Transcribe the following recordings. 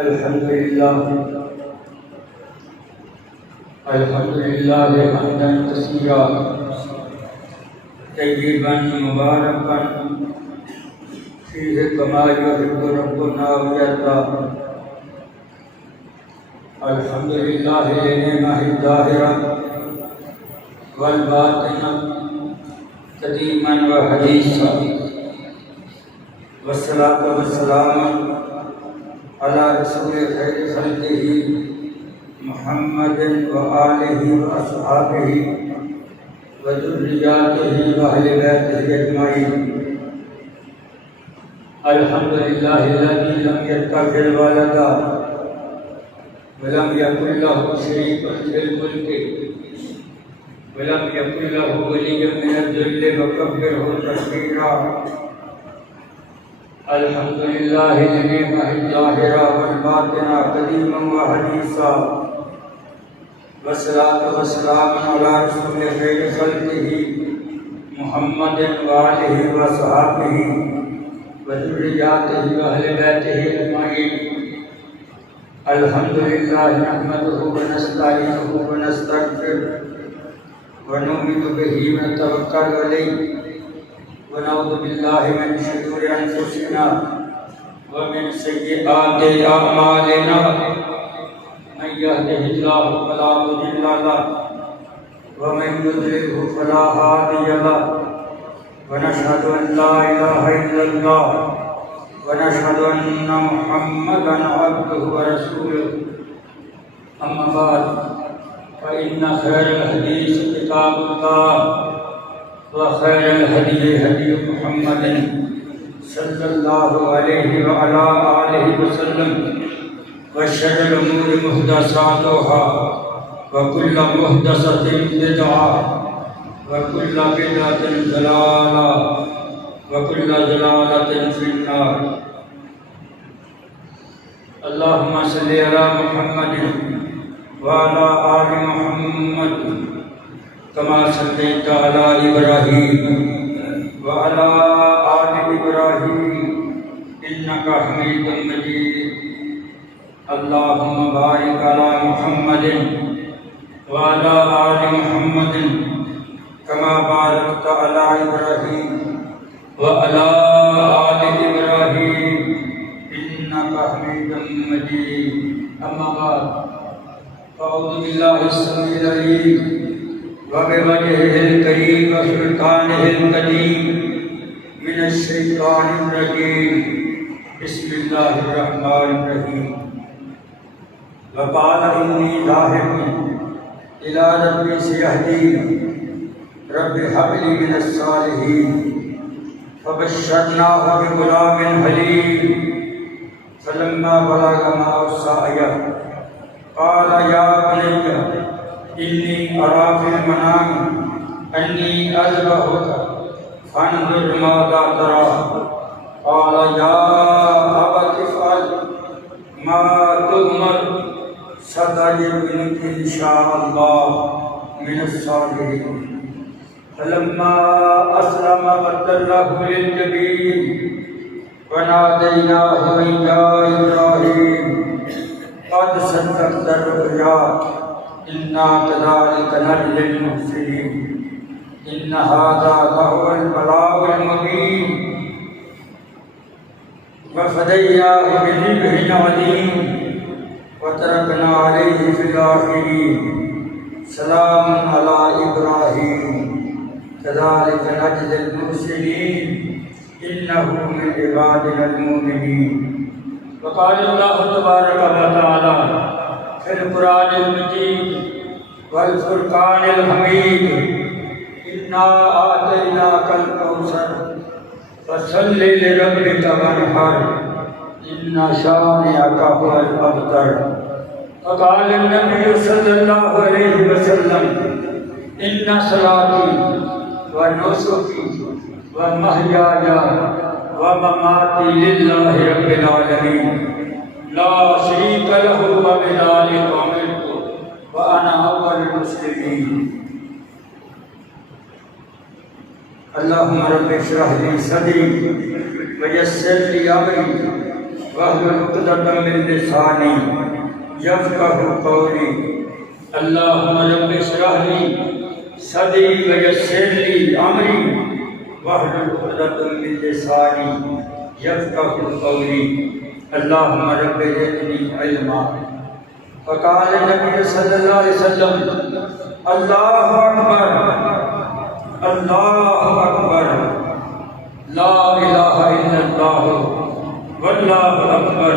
الحمد لله حمدا كثيرا طيبا مباركا فيه كما يحب ربنا ويرضى. الحمد لله لنعمه الظاهرة والباطنة قديما وحديثا، والصلاة والسلام على رسول خير خلقه محمد وآله وأصحابه وذرياته وأهل بيته أجمعين. الحمد لله الذي لم يتخذ ولدا ولم يكن له شريك في الملك ولم يكن له ولي من الذل وكبره تكبيرا. الحمد لله لنعمه الظاهرة والباطنة قديما وحديثا، والصلاة والسلام على رسول خير خلقه محمد وآله وصحابه وذرياته وأهل بيته أجمعين. الحمد لله نحمده ونستعينه ونستغفره ونؤمن به ونتوكل عليه ونعوذ بالله من شرور أنفسنا ومن سيئات أعمالنا. من يهده الله فلا مضل له ومن يضلله فلا هادي له. ونشهد أن لا إله إلا الله ونشهد أن محمدا عبده ورسوله. أما بعد فإن خير الحديث كتاب الله وخير الهدي هدي محمد صلى الله عليه وعلى آله وسلم، وشر الأمور محدثاتها وكل محدثة بدعة وكل بدعة ضلالة وكل ضلالة في النار. اللهم صل على محمد وعلى آل محمد كما صليت على إبراهيم وعلى آل إبراهيم إنك حميد مجيد. اللهم بارك على محمد وعلى آل محمد كما باركت على إبراهيم وعلى آل إبراهيم إنك حميد مجيد. أما بعد فأعوذ بالله السميع العليم وبوجهه الكريم وسلطانه القديم من الشيطان الرجيم. بسم الله الرحمن الرحيم. وقال إني ذاهب إلى ربي سيهدين رب هب لي من الصالحين. فبشرناه بغلام حليم. فلما بلغ معه السعي قال يا بني إني أرى في المنام أني أذبحك فانظر ماذا ترى. قال يا أبت افعل ما تؤمر ستجدني إن شاء الله من الصابرين. فلما أسلم وتله للجبين وناديناه أن يا إبراهيم قد صدقت الرؤيا إنا كذلك نجزي المحسنين. إن هذا لهو البلاء المبين. وفديناه بذبح عظيم وتركنا عليه في الآخرين. سلام على إبراهيم كذلك نجزي المحسنين إنه من عبادنا المؤمنين. وقال الله تبارك وتعالى في القرآن المجيد والفرقان الحميد: إنا أعطيناك الكوثر فصل لربك وانحر إن شانئك هو الأبتر. وقال النبي صلى الله عليه وسلم: إن صلاتي ونسكي ومحياي ومماتي لله رب العالمين لا شريك له وبذلك أمرت وأنا أول المسلمين. اللهم رب اشرح لي صدري ويسر لي أمري واحلل عقدۃ من لسانی یفقہوا قولی اللہم رب اشرح لی صدری ویسر لی امری واحلل عقدۃ من لسانی یفقہوا قولی اللہم رب زدنی علما۔ فقال النبی صلی اللہ علیہ وسلم اللہ اکبر اللہ اکبر لا الہ الا اللہ واللہ اکبر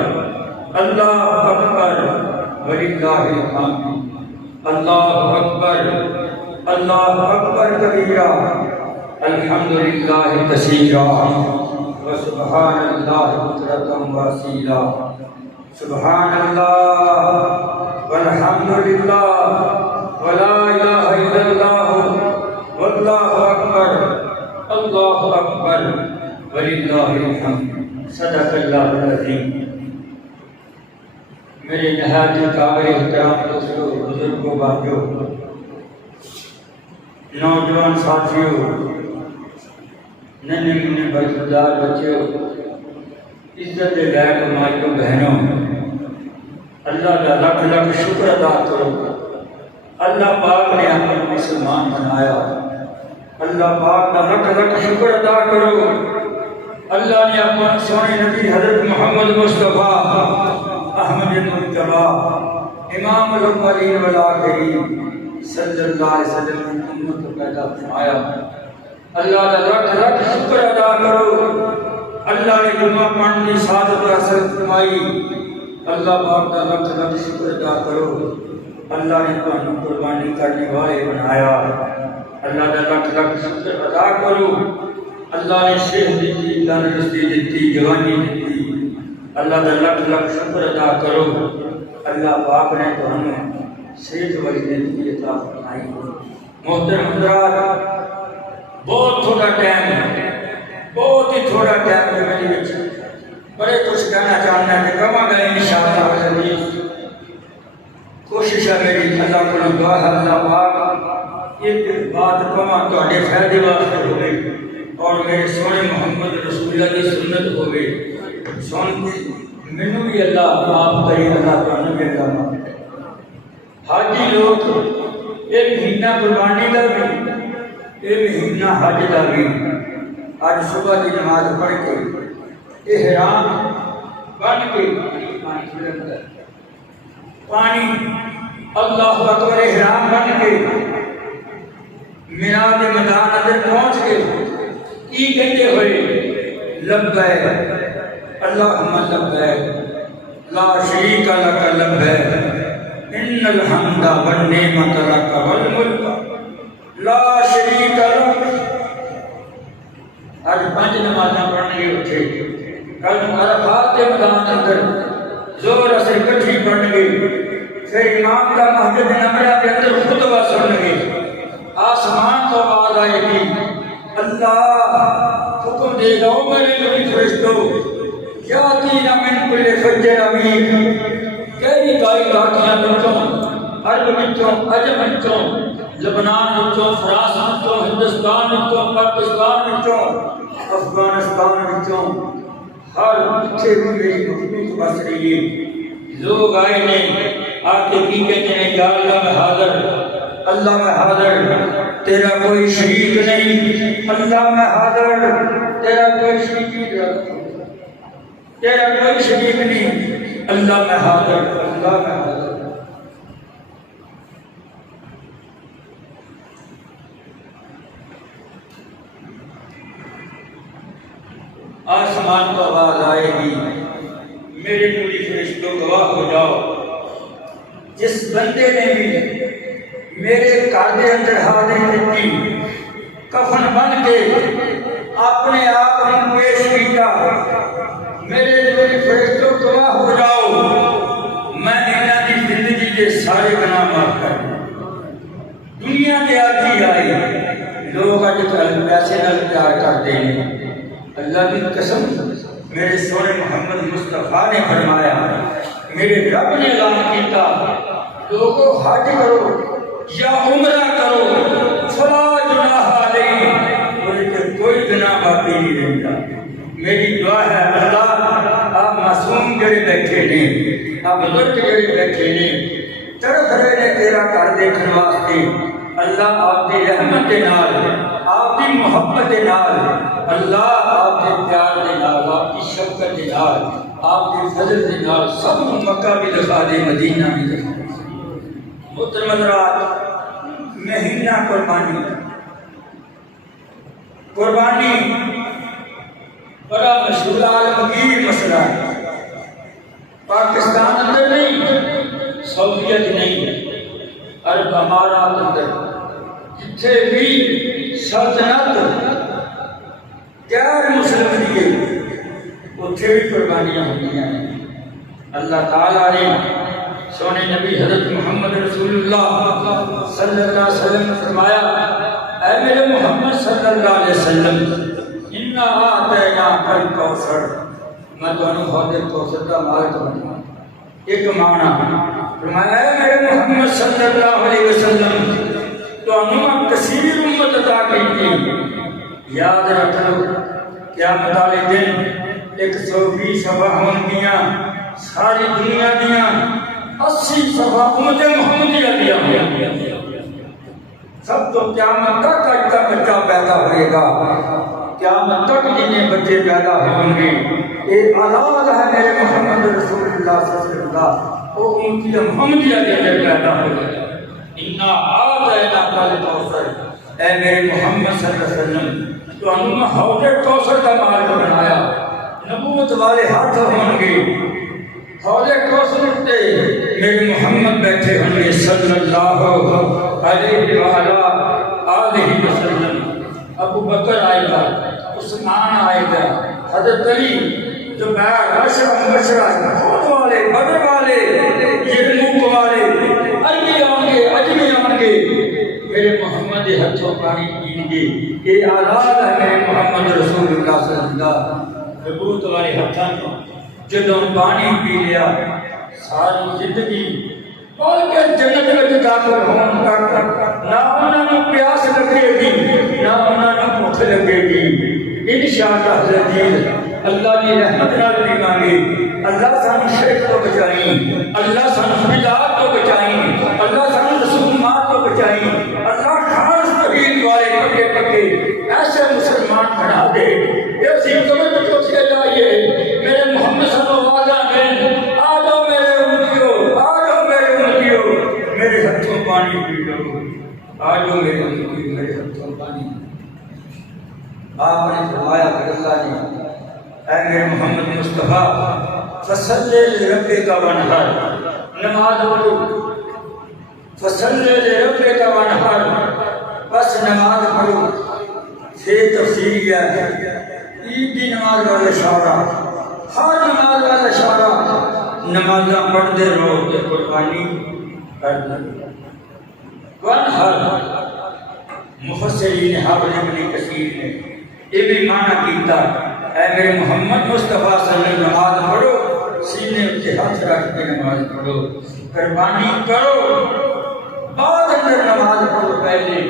اللہ اکبر وللہ الحمد اللہ اکبر اللہ اکبر کبیرا الحمدللہ کثیرا وسبحان اللہ بکرۃ واصیلا۔ سبحان اللہ والحمدللہ ولا الہ الا اللہ واللہ اکبر اللہ اکبر وللہ الحمد۔ صدق اللہ العظیم۔ میرے نہایت قابل احترام دوستوں، بزرگوں، بھائیوں، نوجوان ساتھیوں، ننے منے برخوردار بچوں، عزت لائق مائیوں بہنوں، اللہ کا لاکھ لاکھ شکر ادا کرو۔ اللہ پاک نے ہمیں مسلمان بنایا، اللہ پاک کا لاکھ لاکھ شکر ادا کرو۔ اللہ نے اپنے سونے نبی حضرت محمد مصطفیٰ احمد مجتبیٰ امام الاولین والآخرین صلی اللہ علیہ وسلم کی امت کو پیدا فرمایا۔ اللہ کا لاکھ لاکھ شکر ادا کرو۔ اللہ نے جمعہ پڑھنے کی سعادت حاصل فرمائی، اللہ پاک کا لاکھ لاکھ شکر ادا کرو۔ اللہ نے تمہیں قربانی کرنے والے بنایا، اللہ کا لاکھ لاکھ شکر ادا کرو۔ اللہ نے صحت دیتی، تندرستی دیتی، جوانی دیتی، اللہ کا لاکھ لاکھ شکر ادا کرو۔ اللہ پاک نے تو ہمیں صحت والی زندگی عطا فرمائی۔ محترم حضرات، بہت تھوڑا ٹائم ہے، بہت ہی تھوڑا ٹائم ہے میرے بچے، بڑے کچھ کہنا چاہنا ہے کہ کہاں گئے انشاءاللہ عزیز۔ کوشش ہے میری، اللہ کو دعا ہے اللہ پاک ایک بات کہاں تھوڑے فائدے واسطے ہوئے اور میرے سونے محمد رسول اللہ کی سنت ہوئے سن کے مینوں بھی اللہ معاف کرے، اللہ تعالیٰ بھی اللہ معاف کرے۔ حاجی لوگ یہ مہینہ قربانی کا بھی، یہ مہینہ حج کا بھی، آج صبح کی نماز پڑھ کے احرام بن کے پانی اللہ اکبر احرام بن کے مینا کے میدان اندر پہنچ کے کی کہتے ہوئے لبیک اللہم لبیک لا شریک لک لبیک ان الحمد والنعمت لک والملک لا شریک لک۔ آج 5 نمازاں پڑھنے اٹھے، کل عرفات کے میدان اندر زور اثر کٹھی پڑھ گئی، پھر امام کا مسجد نمرہ کے اندر خطبہ سن گئی، آسمان تو آواز آئے گی اللہ حکم دے گا او میرے نبی فرشتو یاتین من کل فج عمیق، کئی باقیاں بچوں، عرب بچوں، عجم بچوں، لبنان بچوں، فرانس بچوں، ہندوستان بچوں، پاکستان بچوں، افغانستان بچوں، ہر پچھے بھی میری مخلوق بس رہی ہے۔ لوگ آئے نے آ کے کی کہتے ہیں یا اللہ میں حاضر، اللہ میں حاضر، تیرا کوئی شریک نہیں، اللہ میں حاضر، تیرا کوئی شریک نہیں، تیرا کوئی شریک نہیں، اللہ میں حاضر، اللہ میں حاضر۔ آسمان کو آواز آئے گی میرے نوری فرشتوں گواہ ہو جاؤ، جس بندے نے بھی میرے گھر کے اندر حاضری دیتی، کفن بن کے اپنے آپ کو پیش کیا، میرے نوری فرشتوں گواہ ہو جاؤ، میں انہاں دی زندگی کے سارے گناہ معاف کر دوں۔ دنیا کے آتی آئی لوگ اج کل پیسے نال پیار کرتے ہیں، اللہ کی قسم میرے سونے محمد مصطفیٰ نے فرمایا، میرے رب نے اعلان کیتا لوگوں حج کرو یا عمرہ کرو فلا جناح علیہ، کوئی گناہ باقی نہیں رہتا۔ میری دعا ہے اللہ آپ معصوم جڑے بیٹھے نے بزرگ جڑے بیٹھے نے تڑپ رہے نے تیرا گھر دیکھنے واسطے اللہ آپ کی رحمت کے نال آپ کی محبت کے نال اللہ آپ کے پیار کے نال آپ کی شفقت کے نال آپ کے فضل کے نال سب کو مکہ بھی دکھا دے مدینہ بھی دکھا دے محترم حضرات مہینہ قربانی بڑا مشہور عالمگیر مسئلہ ہے پاکستان اندر نہیں سعودیت نہیں عرب امارات اندر جتھے بھی سلطنت غیر مسلم دیے اتھے بھی قربانیاں ہوتی ہیں اللہ تعالیٰ نے سونے نبی حضرت محمد رسول اللہ صلی اللہ علیہ وسلم نے فرمایا اے میرے محمد صلی اللہ علیہ وسلم اِنَّا آتَيْنَاكَ الْكَوْثَرَ میں تمہیں حوض کوثر کا مالک بنوں ایک معنی فرمایا اے میرے محمد صلی اللہ علیہ وسلم تو ہم کثیر امت عطا کی یاد رکھ لو قیامت والے دن 120 صفحہ ہوں گیاں ساری دنیا دیاں 80 صفحہ امت محمدیہ دیا ہویا سب تو قیامت تک اج کا بچہ پیدا ہوئے گا قیامت تک جتنے بچے پیدا ہوں گے یہ اولاد ہے میرے محمد رسول اللہ صلی اللہ علیہ وسلم وہ امتی محمدیہ کے اندر پیدا ہوئے گا اِنَّا آتَيْنَاكَ الْكَوْثَرَ اے میرے محمد صلی اللہ علیہ وسلم تو ہم حوض کوثر کا مالک بنایا نبوت والے ہاتھ ہوں گے حوض کوثر اٹھتے میرے محمد بیٹھے ہوں گے صلی اللہ علیہ وآلہ وسلم ابو بکر آئے گا عثمان آئے گا حضرت علی زبیر عشرہ مبشرہ حوض والے بدر والے یرموک والے عربی آن گے عجمی آن گے میرے محمد ہتھوں پانی پین گے یہ آزاد ہے میرے محمد رسول اللہ صلی اللہ علیہ وسلم نبوت والے ہتھاں جدوں پانی پی لیا ساری زندگی اور کہ جنت میں داخل ہون تک نہ انہاں نوں پیاس لگے گی نہ انہاں نوں بھوک لگے گی انشاءاللہ عزیز اللہ کی رحمت نال دیکھیں گے اللہ سانو شرک تو بچائیں اللہ سانو بدعات تو بچائیں اللہ سانو رسومات تو بچائیں اللہ خاص توحید والے پکے پکے ایسے مسلمان بنا دے یہ سین کمر میں چوچے جائیے میرے محمد صلی اللہ علیہ وسلم آ جاؤ میرے امتیوں آ جاؤ میرے امتیوں میرے ہتھوں پانی پی لو آ جاؤ میرے امتیوں میرے ہتھوں پانی آپ نے فرمایا کہ اللہ نے اے میرے محمد مصطفیٰ فصلی لربک وانحر نماز پڑھو فصلی لربک وانحر بس نماز پڑھو پھر تفسیر کیا ہے عید کی نماز والا اشارہ ہر نماز والا اشارہ نمازاں پڑھتے رہو کہ قربانی کرتے رہو وانحر مفسرین حافظ ابن کثیر نے یہ بھی معنی کیتا اے میرے محمد مصطفیٰ صلی اللہ علیہ وسلم نماز پڑھو سینے اتے ہاتھ رکھ کے نماز پڑھو قربانی کرو بعد اندر نماز پڑھو پہلے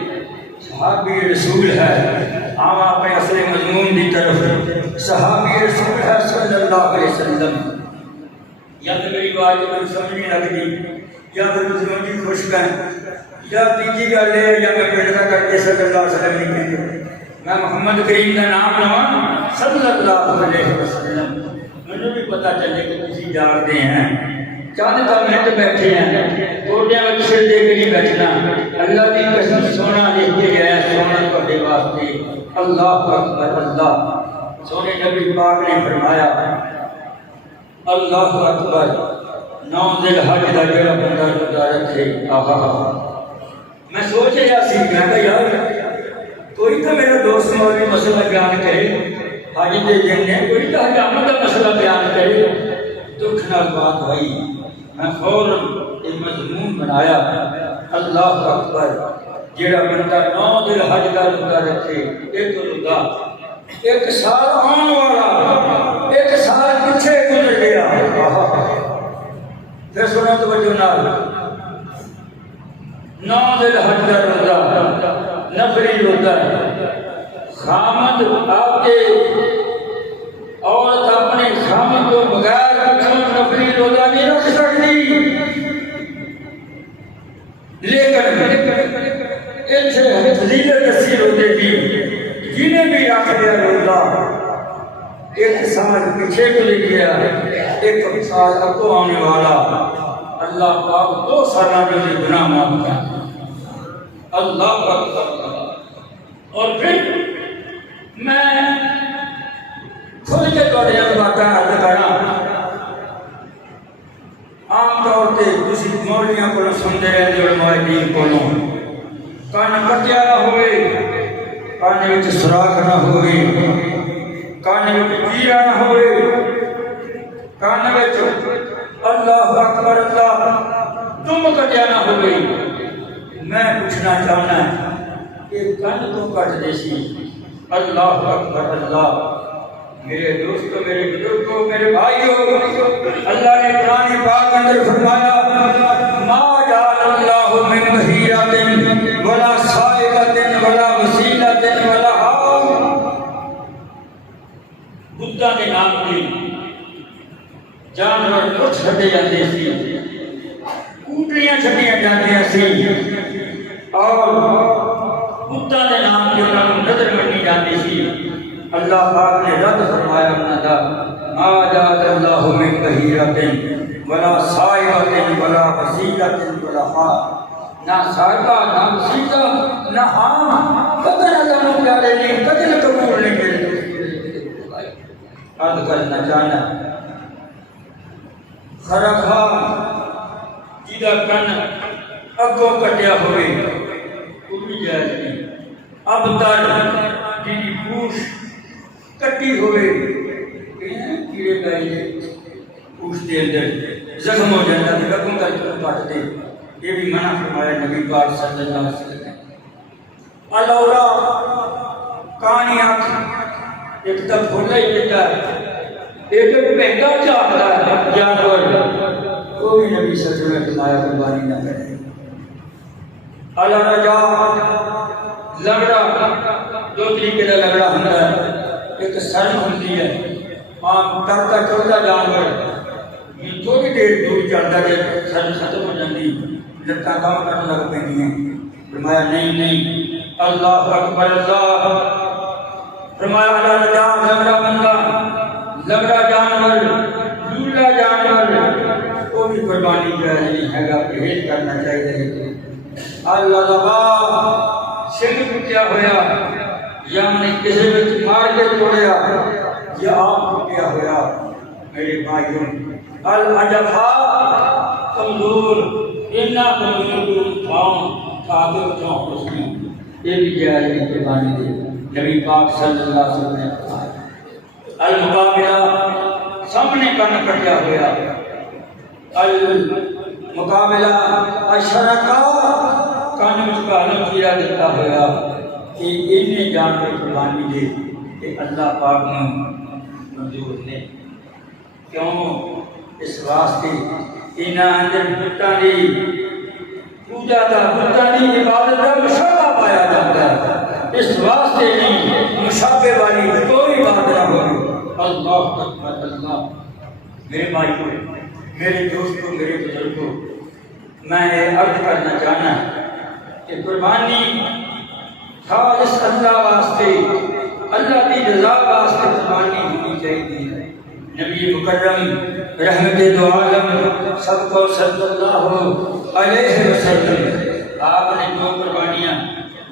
صحابی رسول ہے عام اپنے اصل مضمون دی طرف صحابی رسول ہے صلی اللہ علیہ وسلم یا تو میری بات کو سمجھ نہیں لگتی یا تو سمجھی خوش کر یا تیجی گل ہے یا میں پیڑا کر کے صلی اللہ علیہ وسلم نہیں کہتے میں محمد کریم کا نام لواں صلی اللہ علیہ وسلم مجھے بھی پتہ چلے کہ کسی جانتے ہیں چاند کا منٹ بیٹھے ہیں گوڈیاں میں سر دے کے نہیں بیٹھنا اللہ کی قسم سونا لے کے گیا سونا کرنے واسطے اللہ اکبر اللہ سونے نبی پاک نے فرمایا اللہ اکبر 9 ذی الحج کا جڑا بندہ روزہ رکھے آہا میں سوچ رہا سی میں کہ یار کوئی تو میرا دوست مولوی مسئلہ بیان کرے حج دے دن نے کوئی تو حجامت کا مسئلہ بیان کرے دکھ نال بات ہوئی میں فوراً یہ مضمون بنایا اللہ اکبر جڑا بندہ 9 ذی الحج کا روزہ رکھے ایک روزہ ایک سال آنے والا ایک سال پیچھے گزر گیا پھر سنو توجہ نال 9 ذی الحج کا روزہ نفلی روزہ خامد آپ کے عورت اپنے خامد کو بغیر نفلی روزہ نہیں رکھ سکتی، لیکن فضیلت اسی روزے کی جنہیں بھی رکھ دیا روزہ ایک سال پیچھے چلے گیا، ایک سال اگوں آنے والا، اللہ پاک 2 سالہ جو گناہ معاف کر اللہ اکبر۔ اور پھر میں کھل کے تھوڑے باتیں عرض کرا، عام طور سے تسی مولویاں کو سنتے رہتے علماء دین کو، کان کٹیا نہ ہوئے، کان وچ سوراخ نہ ہوئے، کان وچ پیرا نہ ہوئے، کان وچ اللہ اکبر اللہ تم کٹیا نہ ہوئے۔ میں پوچھنا چاہنا ہے کہ کان تو کٹ دے سی؟ اللہ اکبر اللہ۔ میرے دوستو، میرے بزرگوں، میرے بھائیوں، اللہ نے قرآن پاک اندر فرمایا ما جعل اللہ من بحیرۃ ولا صائبۃ ولا وسیلۃ ولا حام۔ بدھا کے نام سے جانور کچھ چھڈے جاتے سی، اونٹیاں چھڈیاں جاندیاں سی، اور بدھا کے نام سے انہاں نوں نظر منی جاتی سی۔ اللہ پاک نے رد فرمایا انہاں دا ما جعل اللہ من بحیرۃ ولا صائبۃ ولا وسیلۃ ولا حام۔ نہ صائبہ، نہ وسیلہ، نہ حام، قدر اللہ پیارے نہیں، قدر قبول نہیں کرے۔ عرض کرنا چاہنا خرخا جدا کن اگوں کٹیا ہوئے وہ بھی جائز نہیں، اب تر جی پوچھ کٹی ہوئے کیڑے گائے پوچھ دے اندر زخم ہو جاتا ہے، رگوں کا کٹ دے، یہ بھی منع فرمایا نبی پاک صلی اللہ علیہ وسلم نے۔ الورا کانی آنکھ ایک تب بھولا ہی دیتا ہے، ایک مہنگا چاہتا ہے جانور، وہ بھی نبی صلی اللہ علیہ وسلم نے فرمایا قربانی نہ کرے۔ الرجا لگڑا، دو طریقے کا لگڑا ہوتا ہے، ایک سرن ہوتی ہے، عام ترتا چلتا جانور یہ تھوڑی دیر دور چلتا ہے، سرن ختم ہو جاتی، لٹا کام کرنے لگ پہنی ہیں۔ فرمایا نہیں نہیں، اللہ اکبر اللہ۔ فرمایا الرجا لگڑا بندہ، لگڑا جانور، لولا جانور، وہ بھی قربانی جائز نہیں ہے گا، پرہیز کرنا چاہیے۔ اللہ لبا سنگ ٹوٹیا ہویا، یا نے کسی وچ مار کے توڑیا، یا آپ ٹوٹیا ہویا، میرے بھائیوں۔ العجفا کمزور، اتنا کمزور تھاؤں قابل چونک اس میں، یہ بھی جائز نہیں قربانی دے، نبی پاک صلی اللہ علیہ وسلم نے فرمایا۔ المقابلہ سامنے کن کٹیا ہویا، المقابلہ اشرکا کن مچکالوں کیا دیتا ہویا، کہ انہیں جانور قربانی دے کہ اللہ پاک نے منظور نے۔ کیوں؟ اس واسطے انہاں اندر بتاں دی پوجا دا، بتاں دی عبادت دا مشابہ پایا جاتا ہے، اس واسطے نہیں مشابہ والی کوئی بات نہ ہوگی۔ اللہ اکبر اللہ۔ میرے بھائیوں، میرے دوستوں، میرے بزرگوں، میں یہ عرض کرنا چاہنا کہ قربانی خالص اللہ واسطے، اللہ کی رضا واسطے قربانی ہونی چاہیے۔ نبی مکرم رحمت دو عالم سب کو صلی اللہ علیہ وسلم، آپ نے 2 قربانیاں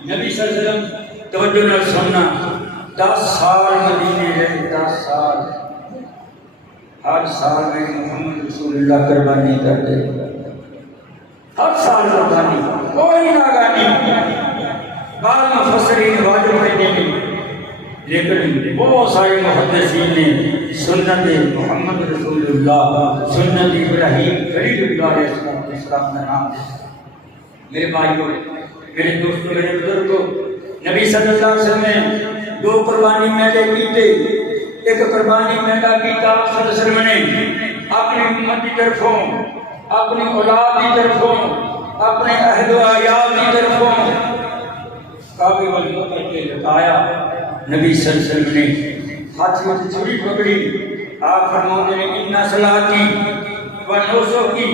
نبی صلی اللہ علیہ وسلم توجہ نہ سننا، 10 سال مدینے رہے، 10 سال، ہر سال میں محمد رسول اللہ قربانی کرتے، ہر سال قربانی، کوئی ناگانی۔ بعض مفسرین واجب نہیں، لیکن بہت سارے محدثین نے سنت محمد رسول اللہ، سنت ابراہیم خلیل اللہ علیہ السلام کا نام دیا۔ میرے بھائیوں، میرے دوستوں، میرے بزرگوں، نبی صلی اللہ علیہ وسلم نے 2 قربانی میلے کیتے، ایک قربانی میلہ کیتا صلی اللہ علیہ وسلم نے اپنی امت کی طرفوں، اپنی اولاد کی طرفوں، اپنے اہل و عیال کی طرفوں کعبے والی کر کے لٹایا۔ نبی صلی اللہ علیہ وسلم نے ہاتھ میں چھری پکڑی، آپ فرماتے ہیں ان صلاتی ونسکی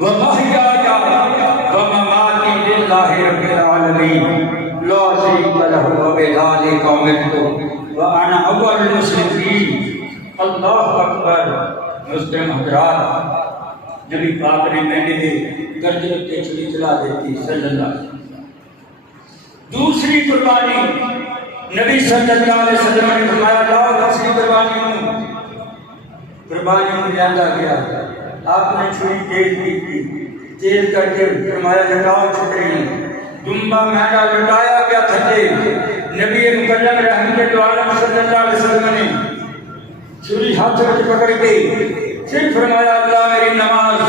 ومحیایا ومماتی للہ رب العالمین لا شریک لہ وبذلک امرت وانا اول المسلمین۔ اللہ اکبر۔ مسلم حضرات، نبی پاک نے میرے گردن کے چھری چلا دیتی صلی اللہ علیہ وسلم۔ دوسری قربانی نبی صلی اللہ علیہ وسلم نے فرمایا لاؤ دوسری قربانی ہوں۔ قربانی میں جانا گیا، آپ نے چھری تیز کی تھی، تیز کر کے فرمایا لٹاؤ چھری، دمبا مینا لٹایا گیا تھے۔ نبی مکرم رحمت عالم صلی اللہ علیہ وسلم نے چھری ہاتھ میں پکڑ کے پھر فرمایا اللہ میری نماز،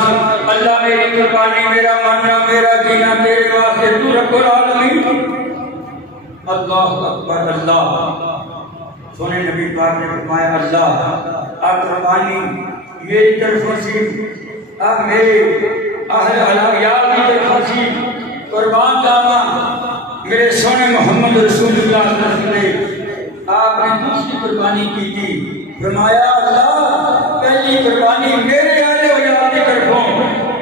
اللہ میری قربانی، میرا ماننا، میرا جینا تیرے واسطے، تو رب العالمین۔ اللہ اکبر۔ اللہ سونے نبی پاک نے فرمایا اللہ آپ قربانی میری طرفوں سے، آپ میرے اہل علیال کی طرفوں سے قربان جانا میرے سونے محمد رسول اللہ صلی اللہ علیہ وسلم نے آپ نے دوسری قربانی کی تھی۔ فرمایا اللہ پہلی قربانی میرے اہل علیال کی طرفوں،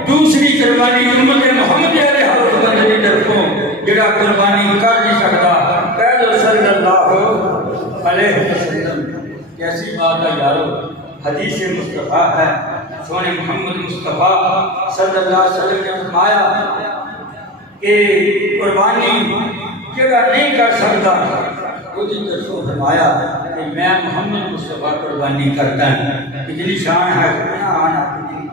دوسری قربانی امت محمد علیہ وسلم کی طرفوں، جڑا قربانی کر نہیں سکتا کہہ دو صلی اللہ علیہ وسلم۔ کیسی بات ہے یارو، حدیث مصطفیٰ ہے، سونے محمد مصطفیٰ صلی اللہ علیہ وسلم نے فرمایا کہ قربانی جگہ نہیں کر سکتا، اس کی طرفوں فرمایا کہ میں محمد مصطفیٰ قربانی کرتا ہوں۔ کتنی شان ہے، کتنا آنا کتنی۔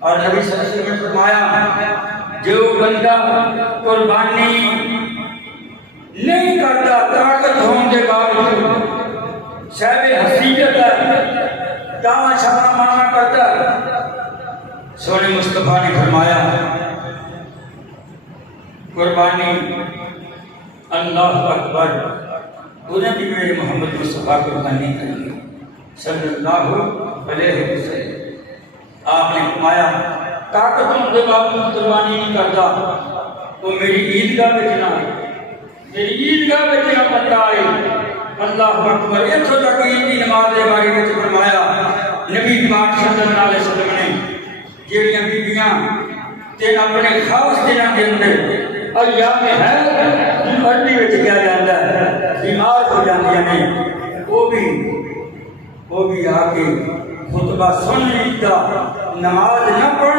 اور نبی صلی اللہ علیہ وسلم نے فرمایا جو بندہ قربانی نہیں کرتا طاقت ہونے کے باوجود، صاحب حسیت ہے، دعویٰ شامہ مانا کرتا ہے، سونے مصطفیٰ نے فرمایا قربانی اللہ اکبر، انہیں بھی میرے محمد مصطفیٰ قربانی کرنی صلی اللہ علیہ وسلم۔ آپ نے فرمایا طاقت ہونے کے باوجود قربانی نہیں کرتا تو میری عیدگاہ میں جنا، میری عیدگاہ میں جنا بندہ آئے۔ اللہ اکبر۔ اتھو تک عید کی نماز کے بارے میں فرمایا نبی پاک صلی اللہ علیہ وسلم نے جہڑیاں بیبیاں تین اپنے خاص دنوں کے اندر ایام ہے عربی میں کیا جاتا ہے بیمار ہو جاتی ہیں، وہ بھی آ کے خطبہ سن لیتا، نماز نہ پڑھ،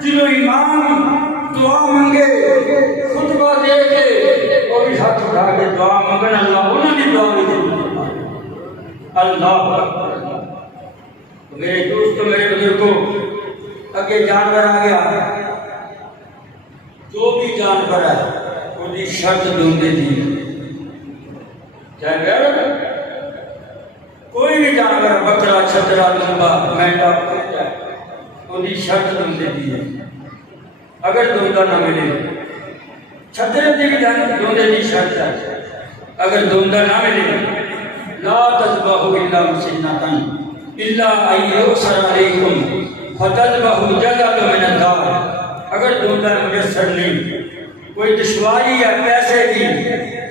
جنہوں امام دعا منگے خطبہ دے کے وہ بھی ہاتھ اٹھا کے دعا منگن، اللہ انہوں نے دعا بھی دے۔ اللہ میرے دوستوں، میرے بزرگوں، اگے جانور آ گیا، جو بھی جانور ہے وہ دی شرط دے دی، جانور کوئی بھی جانور بکرا چھترا لمبا مہنگا وہ دی شرط دے دی ہے۔ اگر دوندا نہ ملے، چھترے دی بھی دوندا دی شرط ہے، اگر دوندا نہ ملے لا تذبحوا الا مسنۃ الا ان یؤسر علیکم فتذبحوا جزءا من الدار۔ اگر دوندا میسر نہیں، کوئی دشواری ہے پیسے کی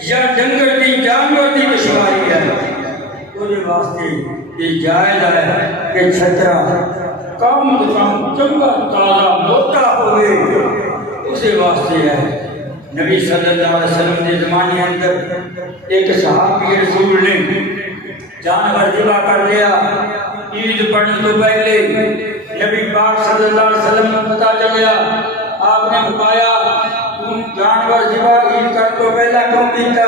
یا ڈنگر کی جانور کی دشواری ہے، اس واسطے یہ جائز ہے کہ چھترا کم چنگا تازہ موٹا ہوئے، اس واسطے ہے۔ نبی صلی اللہ علیہ وسلم کے زمانے اندر ایک صحابی رسول نے جانور ذبح کر لیا، عید پڑھنے تو پہلے نبی پاک صلی اللہ علیہ وسلم کو پتہ چلا، آپ نے فرمایا تم جانور ذبح عید کر تو پہلا کیوں کیتا؟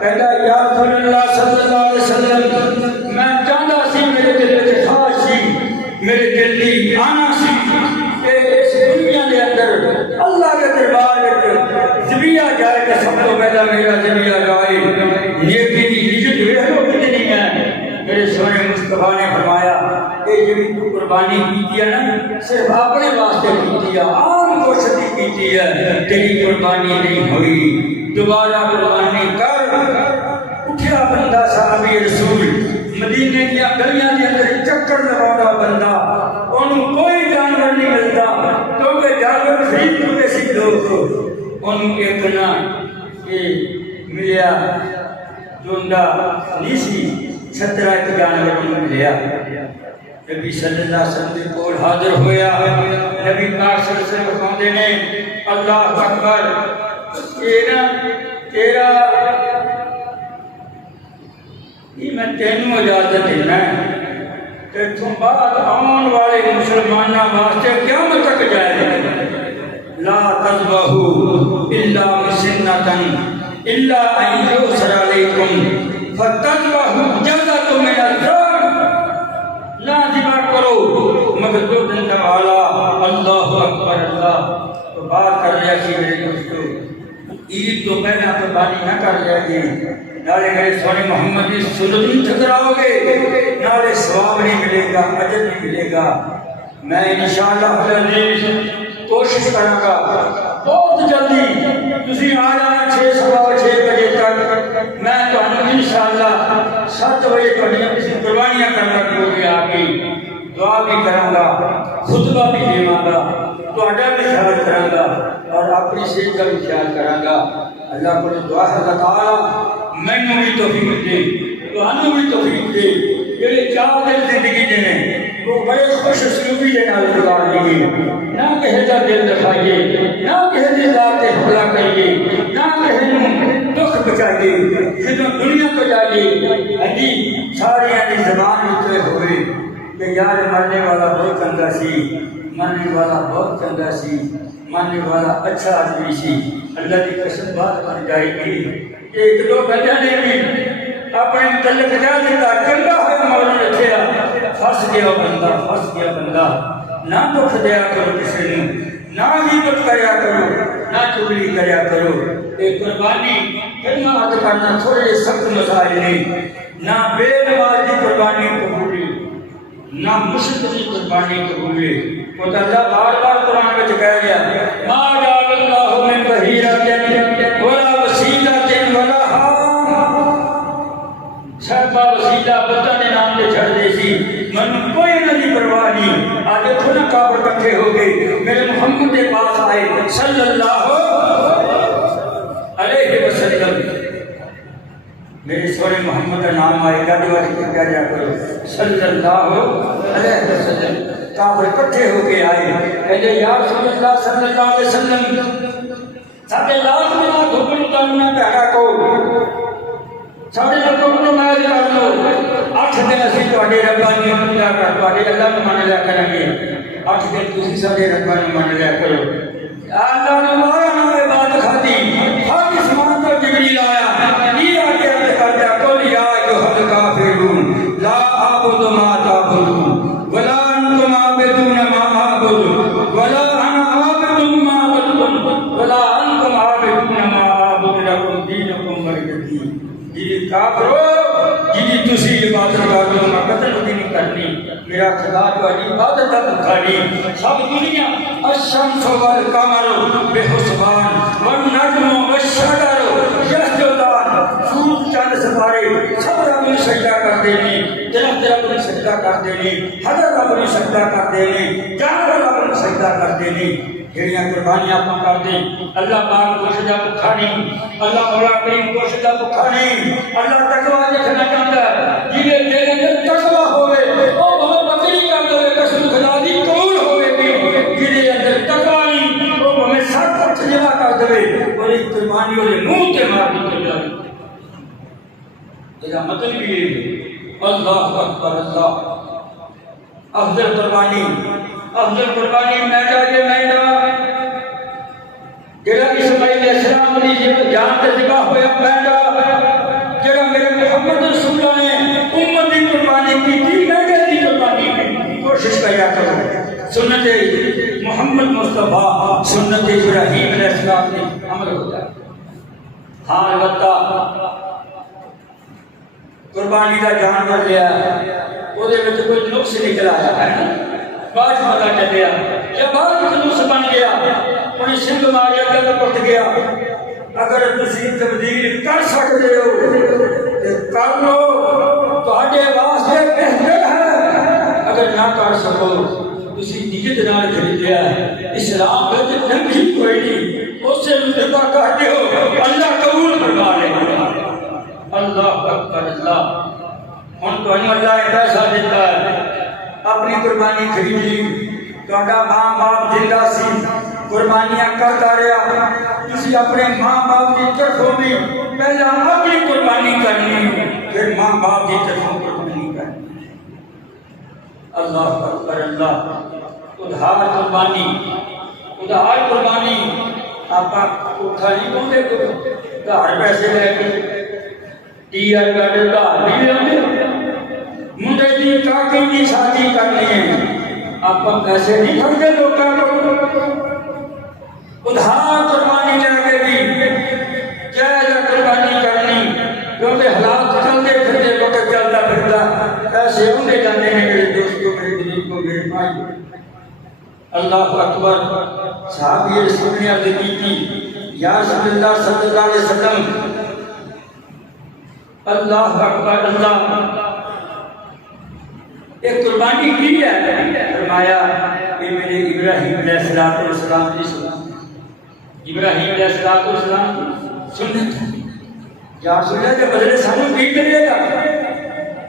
کہتا یا رسول اللہ صلی اللہ علیہ وسلم میں چاہتا سی، میرے دل میں خواہش سی، میرے دل کی آنا سی کہ اس دنیا کے اندر اللہ کے دربار میں ذبیحہ جائے کہ سب تو پہلا میرا ذبیحہ جائے، نیکی کی عزت ویکھو کتنی ہے۔ میرے سونے مصطفیٰ نے فرمایا کہ جب تو قربانی کی ہے نا صرف اپنے واسطے کی ہے، عام کوشش کی ہے، تیری قربانی نہیں ہوئی، دوبارہ قربانی کر۔ اٹھیا بندہ صحابی رسول مدینے کی گلیاں کے اندر چکر لگانا بندہ، انہوں کوئی جانور نہیں ملتا کیونکہ جانور خرید چکے سی لوگ، انہوں ایک نہ ملیا جونڈا نہیں سی، چھترا ایک جانور انہوں لیا، نبی صلی اللہ علیہ وسلم کے کول حاضر ہویا نبی پاک صلی اللہ علیہ وسلم فرماندے نے اللہ اکبر تیرا یہ میں تینوں اجازت دینا کہ تم بعد آن والے مسلمانوں واسطے قیامت تک جائے لا تذبحوا الا مسنۃ الا ان یسر علیکم فتذبحوا جزۃ من الذبح نہ ذبح کرو مگر دو دن والا اللہ اکبر اللہ تو بات کر رہا کہ میرے دوستو عید تو پہلے قربانی نہ کر رہا کہ نالے میرے سونے محمد کی سنت ٹھکراؤ گے نالے ثواب نہیں ملے گا اجر نہیں ملے گا میں انشاءاللہ العزیز کوشش کروں گا بہت جلدی تسی آ جانا 6:15 بجے تک میں تو انشاءاللہ 7 بجے تک قربانیاں کرنا ہوگی آپ کی دعا بھی کروں گا خطبہ بھی دیواں گا تہاڈا بھی خیال کراں گا اور اپنی صحت کا بھی خیال کراں گا اللہ کو دعا ہے اللہ تعالی مینوں بھی توفیق دے تہانوں بھی توفیق دے جڑے 4 دن زندگی دینے وہ بڑے خوش سلوکی کے نال گزار دیے نہ کہے دا دل دکھائیے نہ کہے دی ذات تے حملہ کریے نہ کہے نوں دکھ بچائیے جدوں دنیا تو جائیے اجی ساری دی زبان اترے ہوئے کہ یار مرنے والا بہت چنگا سی مرنے والا بہت چنگا سی ماننے والا اچھا آدمی سی اللہ کی قسم بات بن جائے گی ایک دو بندے نے بھی اپنے متعلق کہہ دیتا چنگا ہے مولا رکھیا پھنس گیا بندہ نہ دکھ دیا کرو کسی نے نہ غیبت کریا کرو نہ چگلی کریا کرو ایک قربانی خدمت کرنا تھوڑے سخت مسائل نہیں نہ بے نماز کی قربانی قبولی نہ مشرک کی قربانی قبولی تو اللہ بار بار قرآن میں کہہ گیا ما جعل اللہ من بحیرۃ ولا وسیلۃ ولا حام صاحبہ وسیلہ بچہ نے نام دے چھڑ دے سی من کوئی نہیں پرواہ نہیں آج تھوڑا کعبہ کٹھے ہو گئے میرے محمد کے پاس آئے صلی اللہ علیہ وسلم میرے سونے محمد کا نام آئے گا دیواری کو کیا جا کرو صلی اللہ علیہ وسلم کعبہ کٹھے ہو کے آئے کہتے یا رسول اللہ صلی اللہ علیہ وسلم ساڑھے لاکھ میں دھوپن اتارنا پیارا کو ساڑھے لوگوں کو میں کر لو 8 دن اسی تواڈے ربانی پوجا کر تواڈے اللہ کو مان لیا کریں گے 8 دن تسی ساڈے ربانی مان لیا کرو اللہ نے مارا نام بات کھاتی ہر اسمان تو جبریل آیا یہ آگے کر دیا قل یا ایھا الکافرون لا اعبد ما تعبدون ولا انتم عابدون ما اعبد ولا انا عابد ما عبدتم ولا انتم عابدون ما اعبد لكم دینکم ولی دین جی کافرو جی تسی عبادت کر لو میں قتل نہیں کرنی میرا خدا تہاڈی عبادت دا بھکاری سب دنیا الشمس والقمر بحسبان والنجم والشجر یسجدان سورج چاند ستارے سب رب نوں سجدہ کرتے ہیں درخت رب نوں سجدہ کرتے ہیں حجر رب نوں سجدہ کرتے ہیں جانور رب نوں سجدہ کرتے ہیں جڑیاں قربانیاں آپ کرتے اللہ پاک گوشت دا بھکھا نہیں اللہ مولا کریم گوشت دا بھکھا نہیں اللہ تقوی رکھنا چاہتا ہے جنہیں دل اندر تقوی ہوئے وہ بہت بکری کر دے قسم خدا دی قبول ہوئے بھی جنہیں اندر تقوی نہیں وہ ہمیں سر پر سجدہ کر دے اور ایک قربانی والے منہ تے مار دی جائے یہ مطلب یہ ہے اللہ اکبر اللہ افضل قربانی میں جائے میں جڑا اسماعیل علیہ السلام دی جان تے ذبح ہویا بیٹا جڑا میرے محمد رسول اللہ نے امت دی قربانی کی تھی میں دی قربانی کی کوشش کیا کرو سنت محمد مصطفیٰ سنت ابراہیم علیہ السلام نے عمل ہوتا ہے ہاں البتہ قربانی کا جانور لیا وہ دے وچ کوئی نقص نکل آیا ہے نا بعد پتہ چلیا یا بعد نقص بن گیا انہیں سنگ ماریا گل پٹ گیا اگر تسی تبدیل کر سکتے ہو کر لو تہاڈے واسطے بہتر ہے اگر نہ کر سکو تسی نیت نال خریدیا اسلام وچ ننگی کوئی نہیں اسے ذبح کر دیو اللہ قبول فرما لے اللہ اکبر اللہ ہن تو اللہ نے پیسہ دیتا ہے اپنی قربانی خرید لی تہاڈا ماں باپ زندہ سی قربانیاں کرتا رہا تسی اپنے ماں باپ کی طرفوں بھی پہلا اپنی قربانی کرنی پھر ماں باپ کی طرفوں قربانی کرنی اللہ اکبر اللہ ادھار قربانی آپ اٹھا نہیں پاؤں گے گھر پیسے لے کے ٹی آئی گاڑی ادھار نہیں لے منڈے کی کاکی کی شادی کرنی ہے آپ پیسے نہیں کھڑتے لوگوں کو ادھار قربانی لے کے بھی جائز قربانی کرنی کیونکہ حالات چلتے پھرتے وقت چلتا پھرتا پیسے ہونے جاتے ہیں میرے دوستوں میرے بزرگوں میرے بھائی اللہ اکبر صحابی رسول نے عرض کی تھی یا رسول اللہ صلی اللہ علیہ وسلم اللہ اکبر اللہ ایک قربانی کی ہے فرمایا کہ میرے ابراہیم علیہ السلام کی سنت ابراہیم علیہ السلام کی سنت یا رسول اللہ کے بدلے سانو کی کرے گا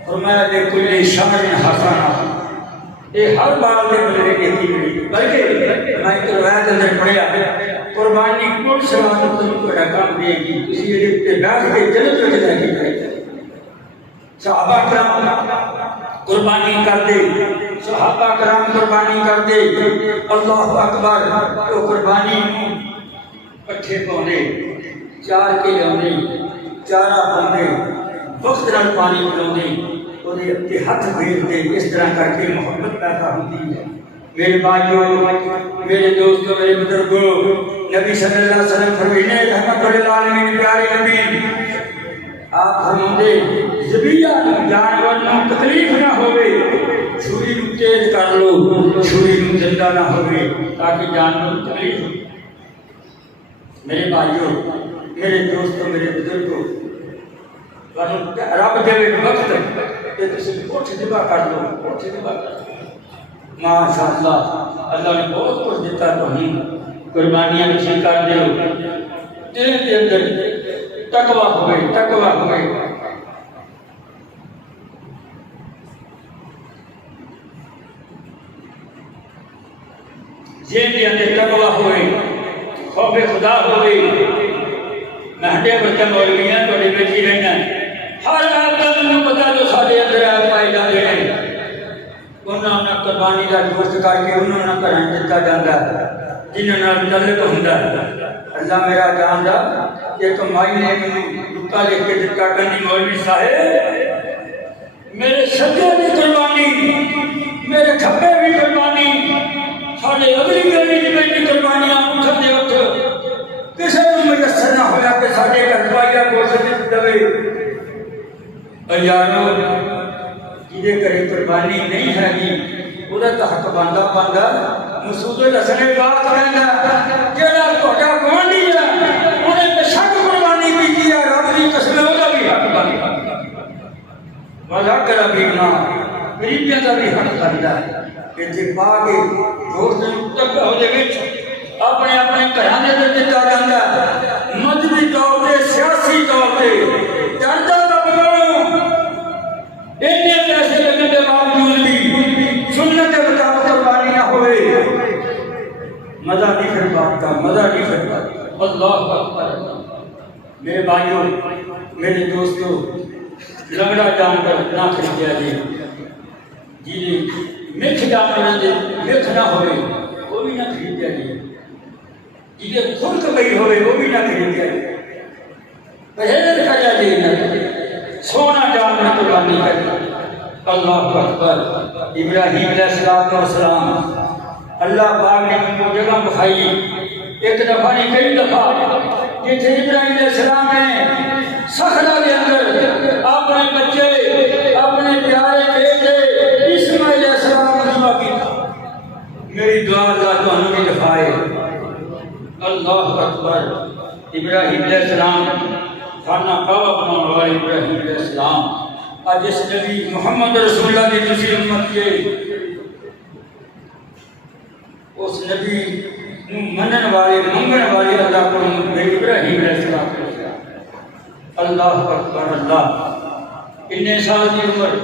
فرمایا کہ کل شہر حسنہ یہ ہر بار کے بدلے کی ملی بلکہ میں ایک روایت اندر پڑھیا قربانی کل سلام تم کو رقم دے گی کسی یہ پہ بیٹھ کے جنت میں جائے گی صحابہ کرام قربانی کر دے صحابہ کرام قربانی کر دے اللہ اکبر تو قربانی پٹھے پاؤندے چار کے لاؤندے چارہ پاؤندے وقت نال پانی پلاؤندے اودے اتے ہاتھ پھیرتے اس طرح کر کے محبت پیدا ہوتی ہے میرے بھائیوں میرے دوستوں میرے بزرگوں نبی صلی اللہ علیہ وسلم فرماتے رحمت للعالمین پیارے نبی آپ فرماتے ذبیحہ جانور نوں تکلیف نہ ہوے چھری نوں تیز کر لو چھری نوں زندہ نہ ہوے تاکہ جانور تکلیف ہو میرے بھائیوں میرے دوستوں میرے بزرگوں رب دے وقت کہ تسی اٹھ ذبح کر لو اٹھ ذبح کر لو ماشاءاللہ اللہ نے بہت کچھ دیتا تمہیں قربانیاں نشین کر دیو دل کے اندر تقوی ہوئے ذہن کے اندر تقوی ہوئے خوف خدا ہوئے میں ہٹے بچہ مولویاں تھوڑے بیٹھی رہنا ہر آپ کا انہوں پتا جو سارے اندر آپ پائے جاتے ہیں انہوں نے قربانی کا گوشت کر کے انہوں نے کرن دیتا جاتا ہے جنہوں نے تعلق ہوتا ہے اللہ میرا جاندا کہ کمائی نے دکا لے کے دکا کرنی مولوی صاحب میرے سجے بھی قربانی میرے کھبے بھی قربانی سارے اگلی گلی کی بیٹی قربانیاں اٹھ دے اٹھ کسی نے میسر نہ ہویا کہ سارے کٹوایا گوشت دے یارو جیدے کرے قربانی نہیں ہے گی وہ تو حق بندہ مسعود الحسن بات کہنا جڑا تہاڈا گوانڈی ہے انہیں بے شک قربانی کی ہے رب دی قسم وہ بھی حق بندا والا کرا بھی نہ غریبیاں دا بھی حق بندا ہے کہ جے پا کے دوست تک ہو جے وچ اپنے گھراں دے وچ دتا جاندا مذہبی طور تے سیاسی طور تے جاندا اتنے پیسے لگنے کے باوجود بھی سنت کے مطابق قربانی نہ ہوئے مزہ نہیں پھر بات کا مزہ نہیں پھر بات اللہ اکبر میرے بھائیوں میرے دوستوں لنگڑا جانور نہ خریدیا جی مکھ جانور دے مکھ نہ ہوئے وہ بھی نہ خریدیا جی جی خلق گئی ہوئے وہ بھی نہ خریدیا جی پہلے کھایا جی نہ سونا جانور قربانی کرنا اللہ اکبر ابراہیم علیہ السلام اللہ پاک نے ان کو جگہ بخائی ایک دفعہ نہیں کئی دفعہ جتھے ابراہیم علیہ السلام نے صحرا کے اندر اپنے بچے اپنے پیارے بیٹے اسماعیل علیہ السلام کو ذبح کیا میری دعا اللہ تمہیں بھی دکھائے اللہ اکبر ابراہیم علیہ السلام خانہ کعبہ بنانے والے ابراہیم علیہ السلام آج اس نبی محمد رسول اللہ کی دوسری امت کے اس نبی منن والے منگن والے اللہ کو ابراہیم علیہ السلام اللہ اکبر اللہ اتنے سال کی عمر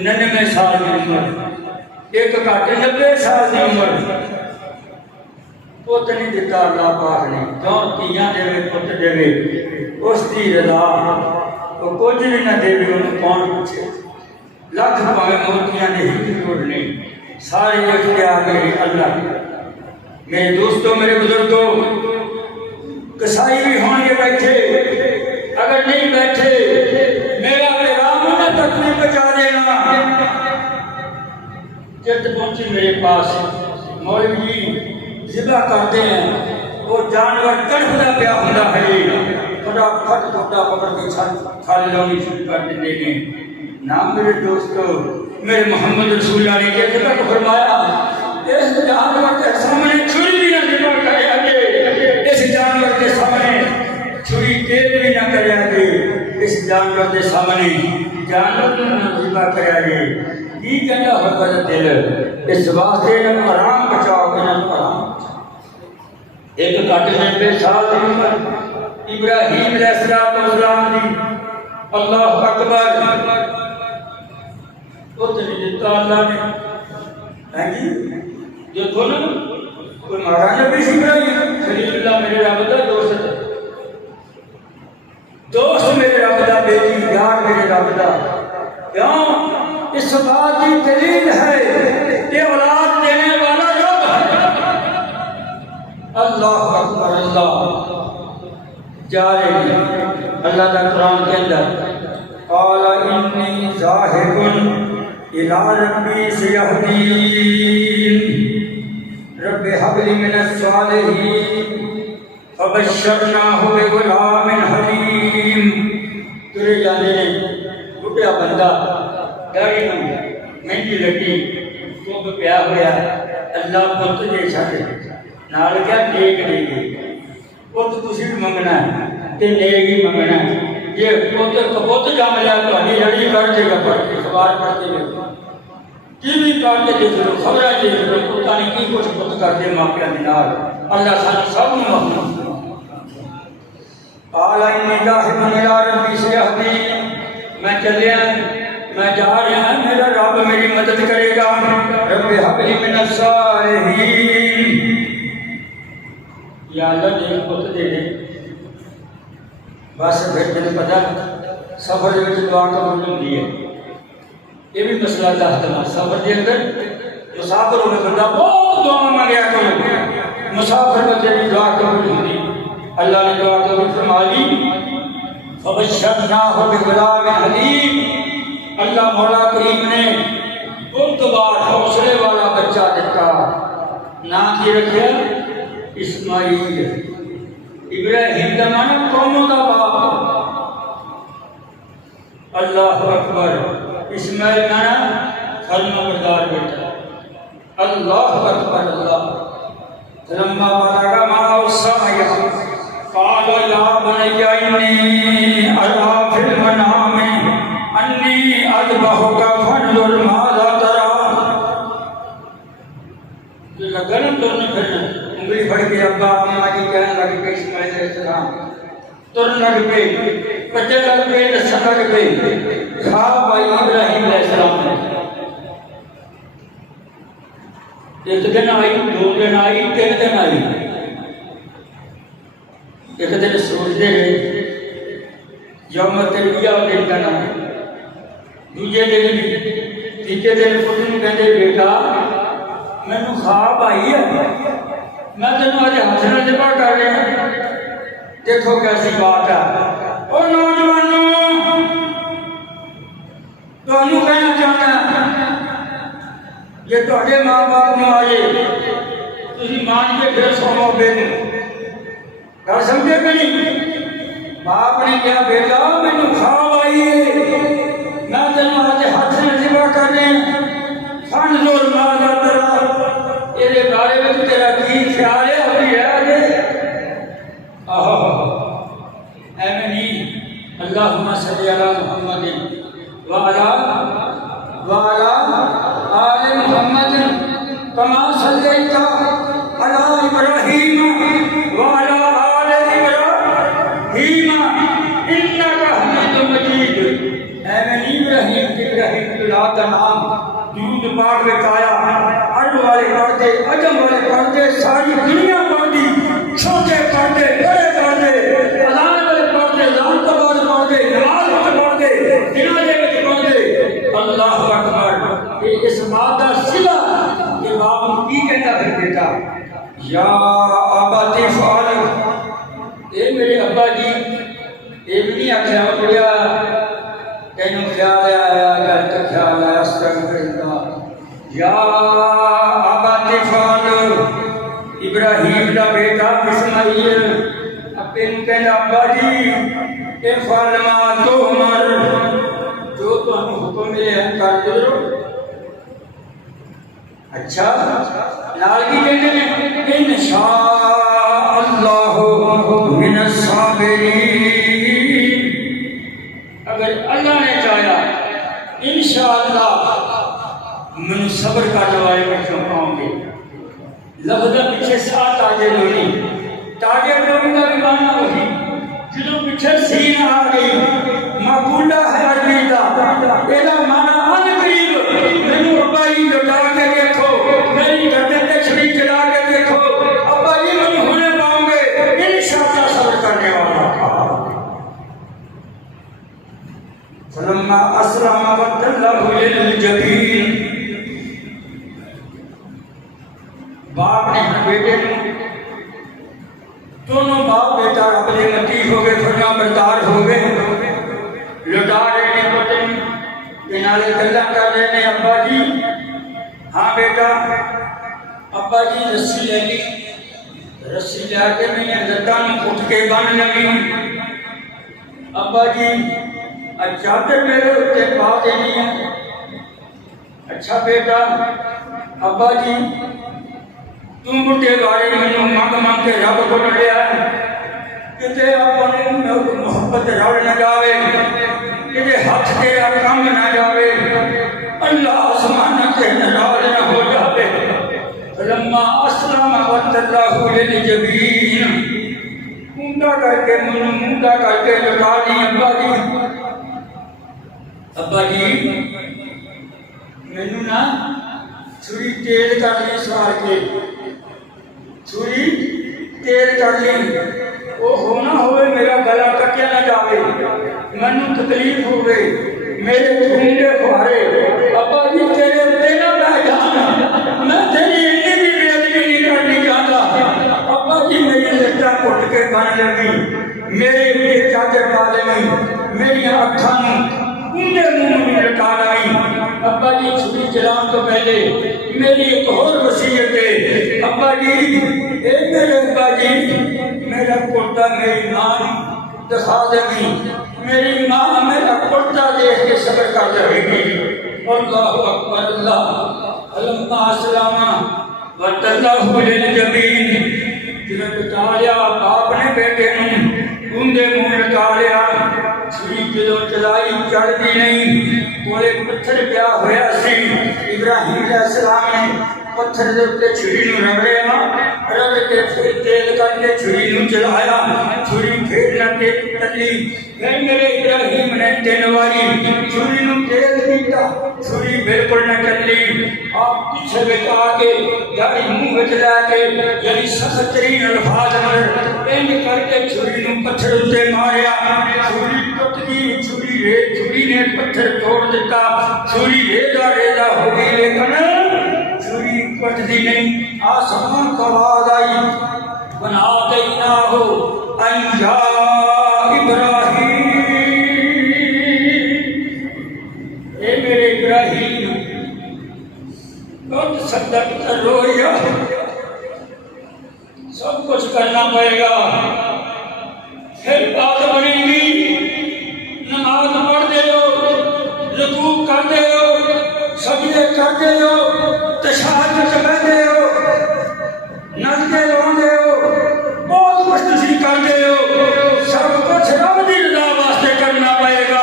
99 سال کی عمر ایک گھٹ 90 سال کی عمر پت نہیں دیتا اللہ پاک نے کیوں تیاں دے پت دے اس کی رضا وہ کچھ بھی نہ دے انہوں کون پوچھے لکھ پاوے موتیاں نہیں توڑنے سارے اختیار میرے اللہ میرے دوستوں میرے بزرگوں کسائی بھی ہوں گے بیٹھے اگر نہیں بیٹھے میرا پیغام انہیں تک نہیں پہنچا دینا جب پہنچی میرے پاس مولوی جی ذبح کرتے ہیں وہ جانور کڑھتا پیا ہوتا ہے خدا پھٹ ٹوٹا پکڑ کے چھال لونی شروع کر دیتے ہیں نام میرے دوستو میرے محمد رسول اللہ نے جیسے تک فرمایا اس جانور کے سامنے چھری بھی نہ ذبح کرے آگے اس جانور کے سامنے چھری تیز بھی نہ کرے آگے اس جانور کے سامنے جانور نہ ذبح کرے آگے یہ کہنا ہوگا دل اس واسطے نہ آرام بچاؤ کہ نہ آرام بچاؤ ایک گھٹ 90 سال کی عمر ابراہیم علیہ السلام دی اللہ اکبر اتنی دیتا اللہ نے جی جو تھوڑا کوئی مہاراجہ بھی سن رہی ہے خلیل اللہ میرے رب دا دوست میرے رب دا بیٹی یار میرے رب دا کیوں اس بات کی دلیل ہے کہ اولاد دینے والا رب ہے اللہ اکبر اللہ جارے اللہ دا قرآن کے اندر قال انی ذاہب الى ربی سیہدین رب حب لی من الصالحین فبشرناہ بغلام حلیم ترے جانے بڑھیا بندہ داڑھی مہندی لگی تو پیا ہوا اللہ پت دے چھڑے نال کیا ٹیک دے گی پت تسی بھی منگنا ہے تے نیک ہی منگنا ہے یہ پت جام لیا تہاڈی رڑی کر دے گا پڑھ کے اخبار پڑھتے ہوئے ٹی وی پڑھ کے دیکھ لو خبریں دیکھ لو پتہ نہیں کی کچھ پت کرتے ماپیاں دے نال اللہ سانو سب نوں محفوظ قال انی ذاہب الی ربی سیہدین میں چلیا میں جا رہا ہوں میرا رب میری مدد کرے گا رب حب لی من الصالحین یا اللہ نے پت دے دے بس پھر تجھے پتا سفر دے وچ دعا قبول ہوندی ہے یہ بھی مسئلہ دستا سفر دے اندر مسافر ہونے بندہ بہت دعا مانگیا کرو مسافر بندے دی دعا قبول ہوندی اللہ نے دعا قبول فرما لی فبشرناہ بغلام حلیم اللہ مولا کریم نے بردبار حوصلے والا بچہ دیتا نام کی رکھیا اسماعیل ابراہیم کا معنی قوموں کا باپ اللہ اکبر اسماعیل معنی فرما بردار بیٹا اللہ اکبر اللہ لما بلغ معه السعي قال يا بني إني أرى في المنام أني أذبحك فانظر ماذا ترى لگن ترنے پھرنا انگلی پھڑ کے ابا اماں جی کہنے لگے کہ اسماعیل علیہ السلام ترن لگ پہ کٹے لگ پہ نسل لگ پہ خواب آئی ابراہیم علیہ السلام نے ایک دن آئی دو دن آئی تین دن آئی ایک دن سوچتے رہے یوم تربیہ دن کا نام دوجے دن بھی تیجے دن پتن کہتے بیٹا میں نے خواب آئی ہے میں تینوں آج حسن ذبح کر رہے ہیں دیکھو کیسی بات ہے او نوجوانوں تو انہوں کہنا چاہنا ہے یہ تو اگے ماں باپ میں آئے تسی مان کے پھر سومو بے گھر سمجھے کہ نہیں باپ نے کیا بیٹا میں نے خواب آئی ہے میں تینوں آج ہاتھ سے ذبح کر رہے ہیں فانظر ماذا ترى یہ بارے میں تیرا کی خیال ہے ابھی ہے آگے اے منی اللہم صلی علی محمد وعلی آل محمد کما صلیت علی ابراہیم وعلی آل ابراہیم انکا حمید مجید اے منی ابراہیم کی اولاد کا نام درود پاک میں آیا والے پڑھتے عجم والے پڑھتے ساری دنیا پڑھتی چھوٹے پڑھتے بڑے پڑھتے اذان والے پڑھتے اذان تو بعد پڑھتے نماز وچ پڑھتے جنازے وچ پڑھتے اللہ اکبر یہ اس بات کا صلہ کہ باپ کی کہتا پھر بیٹا یا آباتی فعال اے میرے ابا جی یہ بھی نہیں آخیا بڑھیا تینوں خیال آیا گھر کا خیال آیا استغفر اللہ یا آباتی فعال ابراہیم کا بیٹا اسماعیل اپنے کہنا ابا جی اے فالما تو عمر جو تمہیں حکم ملے ہیں کر دو اچھا لال کی کہتے ہیں انشاء اللہ من الصابرین اگر اللہ نے چاہا انشاءاللہ من صبر کرنے والے بچوں پاؤں گے لفظ پیچھے ساتھ آگے لوگی تاکہ لوگوں کا بھی مانا وہی جدو پیچھے سین آ گئی مقولہ ہے عربی دا ایدہ مانا ان قریب مینو ابا جی لوٹا کے دیکھو میری گھٹے تے چھری چلا کے دیکھو ابا جی مینو ہونے پاؤں گے انشاءاللہ صبر کرنے والا فلما اسلم وتله للجبین باپ نے بیٹے دونوں باپ بیٹا اپنے لطیف ہو گئے فرما بردار ہو گئے لٹا رہے ہیں بطن کنارے گلا کر رہے ہیں ابا جی ہاں بیٹا ابا جی رسی لے لی رسی لے کے میں نے لٹان اٹھ کے بن لگی ابا جی چادر میرے اتنے پا دینی ہے اچھا بیٹا ابا جی تم بڑھے بارے میں مانگ مانگ کے رب کو لیا ہے کتے اپنے محبت رل نہ جاوے کتے ہاتھ تیرا کام نہ جاوے اللہ آسمان کے ناراض نہ ہو جاوے لما اسلم وتله للجبین مونڈا کر کے مونڈا کر کے لٹا دی ابا جی مینوں نا چھری تیل کر لی سوار کے چھری تیل کر لی وہ ہونا ہوئے میرا گلا کٹیا نہ جاوے مینوں تکلیف ہوئے میرے ڈھونڈے خوارے ابا جی تیرے اتنے نہ بہ جانا میں تیری اتنی بھی بے ادبی نہیں کرنی چاہتا ابا جی میری لٹاں کٹ کے بن لگی میرے لیے چادر پا لگی میری اکھاں انہیں منہ میں لٹا لائی ابا جی چھری چلان تو پہلے میری ایک اور وصیت ہے ابا جی اے میرے ابا جی میرا کرتا میری ماں دکھا دے گی میری ماں میرا کرتا دیکھ کے صبر کر رہے گی اللہ اکبر اللہ لما اسلم وتله للجبین جنہیں بتا لیا باپ نے بیٹے اندے منہ لٹا لیا چھری جدو چلائی چڑھ دی نہیں کوئی پتھر پیا ہویا سی ابراہیم علیہ السلام نے پتھر دے اتے چھری نو رگڑیا رگڑ کے پھر تیل کر کے چھری نو چلایا چھری پھر نہ تلی پھر میرے ابراہیم نے تین واری چھری نو تیل پیتا چھری بالکل نہ چلی آپ پیچھے بتا کے یعنی منہ وچ لا کے یعنی سخت ترین الفاظ میں اینج کر کے چھری نو پتھر اتے ماریا چھری ٹوٹ گئی چھری نے پتھر توڑ دیتا چھری ریزا ہو گئی لیکن چھری پٹتی نہیں آسمان کو آواز آئی بنا دینا ہو انجا ابراہیم اے میرے ابراہیم بہت صدق رویا سب کچھ کرنا پڑے گا پھر بات بنے گی نماز پڑھ دے ہو رکوع کر دے ہو سجدے کر دے ہو تشہد کر دے ہو نچتے رو دے ہو بہت کچھ تسی کر دے ہو سب کچھ رب دی رضا واسطے کرنا پڑے گا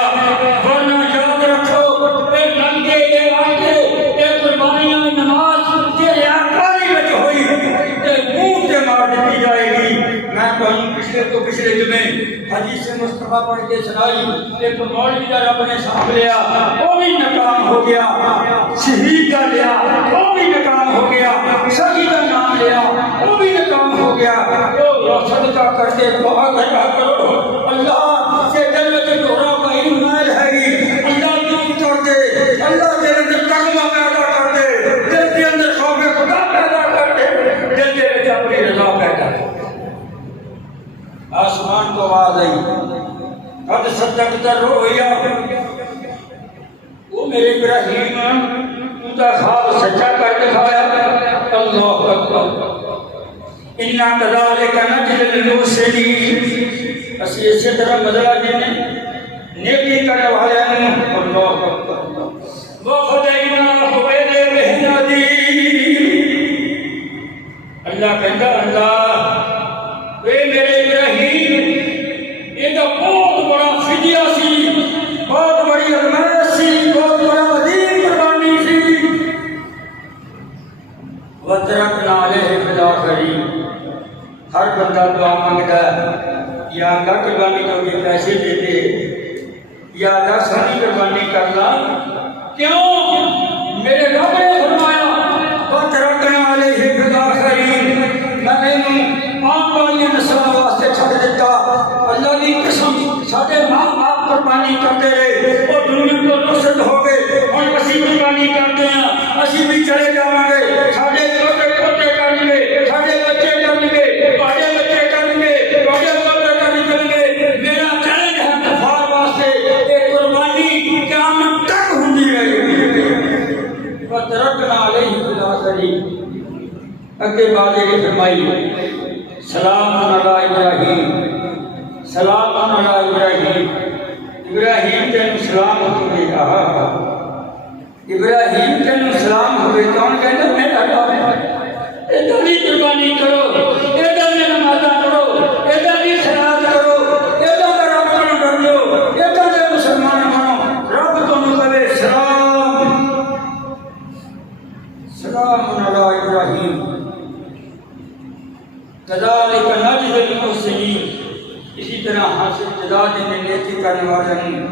ورنہ یاد رکھو اے ننگے اے آگے اے قربانیاں نماز تیرے آکاری وچ ہوئی تے منہ تے مار دیتی جائے گی میں کہوں تو پچھلے جمعے حدیث مصطفیٰ پڑھ کے سنائی، ایک مولوی کا رب نے سانپ لیا، وہ بھی ناکام ہو گیا، شہید کا لیا وہ بھی ناکام ہو گیا، سخی کا نام لیا وہ بھی ناکام ہو گیا۔ تو صدقہ کرتے دعا کرا کرو اللہ کے دل میں ڈورا کا ایمان ہے گی، اللہ دور کر دے، اللہ دل میں تقویٰ پیدا کر دے، دل کے اندر خوف خدا پیدا کر دے، دل کے اندر اپنی رضا پیدا کر دے۔ آسمان کو آواز آئی، قد صدقت الرؤیا، وہ میرے ابراہیم تو تا خواب سچا کر دکھایا۔ اللہ اکبر، اِنَّا كَذَلِكَ نَجْزِي الْمُحْسِنِينَ، اسی اسی طرح بدلہ دینے نیکی کرنے والے ہیں۔ اللہ اکبر، وَفَدَيْنَاهُ بِذِبْحٍ عَظِيمٍ، اللہ کہتا اللہ اے میرے ابراہیم یہ تو بہت بڑا فدیہ سی، بہت بڑی ارمائش سی، بہت بڑا عظیم قربانی سی۔ وَتَرَكْنَا عَلَيْهِ فِي الْآخِرِينَ، ہر بندہ دعا مانگتا ہے یا اللہ قربانی کو بھی پیسے دے دے، یا اللہ سانی قربانی کرنا، کیوں؟ میرے رب نے فرمایا وَتَرَكْنَا عَلَيْهِ فِي الْآخِرِينَ، میں نے آن والی نسلوں واسطے چھوڑ دیتا۔ اللہ کی قسم سارے ماں باپ قربانی کرتے رہے، وہ دنیا کو نصرت ہو گئے، اور اسی قربانی کرتے ہیں، اسی بھی چلے جاؤں گے، سارے پوتے پوتے کریں گے، سارے بچے کریں گے، بڑے بچے کریں گے، بڑے پوتے کریں گے۔ میرا چیلنج ہے کفار واسطے ایک قربانی قیامت تک ہوتی رہے گی۔ وَتَرَكْنَا عَلَيْهِ فِي الْآخِرِينَ، اگے بات یہ فرمائی سلام علی ابراہیم، سلام علی ابراہیم، ابراہیم تینوں سلام ہوئے، ابراہیم تینوں سلام ہوئے، کون کہتا میرا رب ادھر بھی قربانی کرو، ادھر بھی نمازہ کرو، ادھر بھی صلاۃ کرو، ادھر کا رب کو کر دو، ادھر سے مسلمان بنو، رب کو کہے سلام، سلام علی ابراہیم، کذالک نجزی المحسنین، اسی طرح حاصل جزا دینے نیکی کرنے والے ہیں۔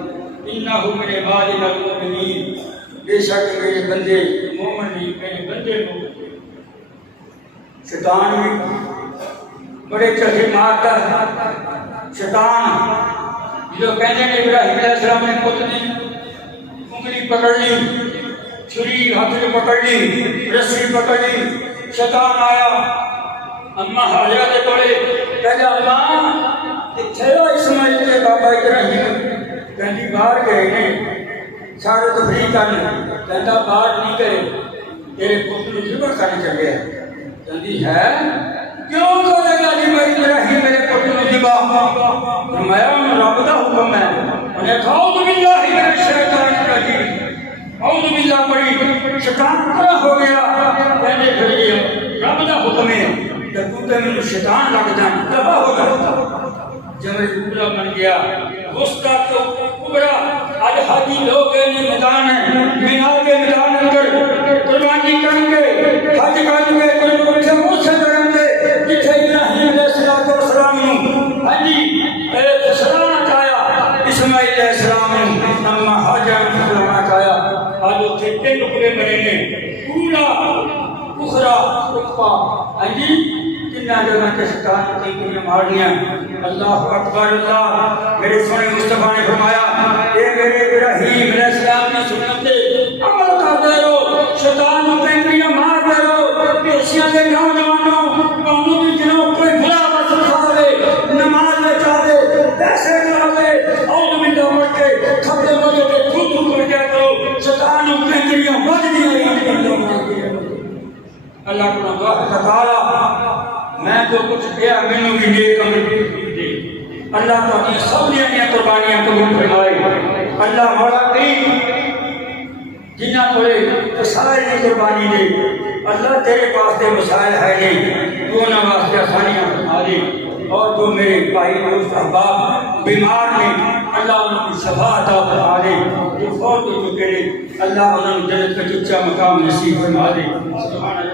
انہ من عبادنا المؤمنین، بے شک میرے بندے مومن نہیں، میرے بندے مومن۔ شیطان بھی بڑے چلے مارتا ہے، شیطان جو کہنے کہ ابراہیم علیہ السلام نے پتنی انگلی پکڑ لی، چھری ہاتھ میں پکڑ لی، رسی پکڑ لی، شیطان آیا، اماں حاجرہ دے پڑے، کہا اللہ کتھے ہو اسماعیل کے بابا ابراہیم؟ کہندی باہر گئے نے سارے تفریح کرنے، کہندا باہر نہیں گئے، تیرے پتر نوں ذبح کرنے چلے ہیں۔ کہندی ہے کیوں کرے گا جی میں ابراہیم میرے پتر نوں ذبح؟ فرمایا رب دا حکم ہے۔ انہیں کہا اعوذ باللہ من الشیطان الرجیم، اعوذ باللہ پڑھی، شیطان پورا ہو گیا، کہنے پھر یہ رب دا حکم ہے کہ تو تے میں شیطان لگ جائیں، دفع ہو جائے۔ جمع کبرا بن گیا، وسطیٰ تو کبرا، آج حاجی لوگ نے میدان ہیں، مینار کے میدان اندر قربانی کریں گے، حج کریں گے، قربانی سے مجھ سے کریں گے، جتھے ابراہیم علیہ السلام نوں حجی سلانا چاہیا، اسماعیل علیہ السلام نوں اما حاجر سلانا چاہیا، آج اتھے تین ٹکڑے بنے نے، پورا اخرا اقبا، حجی کتنا جگہ کے شیطان کی کنیاں مارنیاں۔ اللہ اکبر، اللہ میرے سونے مصطفیٰ نے فرمایا اے میرے ابراہیم علیہ السلام کی سنت پہ عمل کرتے رہو، شیطان کو کنیاں مارتے رہو، پیشیاں کے نوجوانوں کونوں کی جنوں کوئی بلا بس کھاوے، نماز میں چاہے پیسے چاہے اعوذ باللہ پڑھ کے کھپڑے مجھے کے تھو کر کے کرو، شیطان کو کنیاں بج دیا۔ اللہ کو اللہ تعالی میں تو کچھ دیا مینوں بھی نیک عمل دے، اللہ تو اپنی سب نے قربانیاں قبول فرمائے۔ اللہ مولا کریم جنہاں کو مسائل کی قربانی دے، اللہ تیرے پاس دے مسائل ہے نہیں، تو انہاں واسطے آسانیاں فرما دے، اور جو میرے بھائی دوست احباب بیمار ہیں اللہ ان کی شفا عطا فرما دے، جو فوت ہو چکے ہیں اللہ انہوں جنت کا چچا مقام نصیب فرما دے۔ سبحان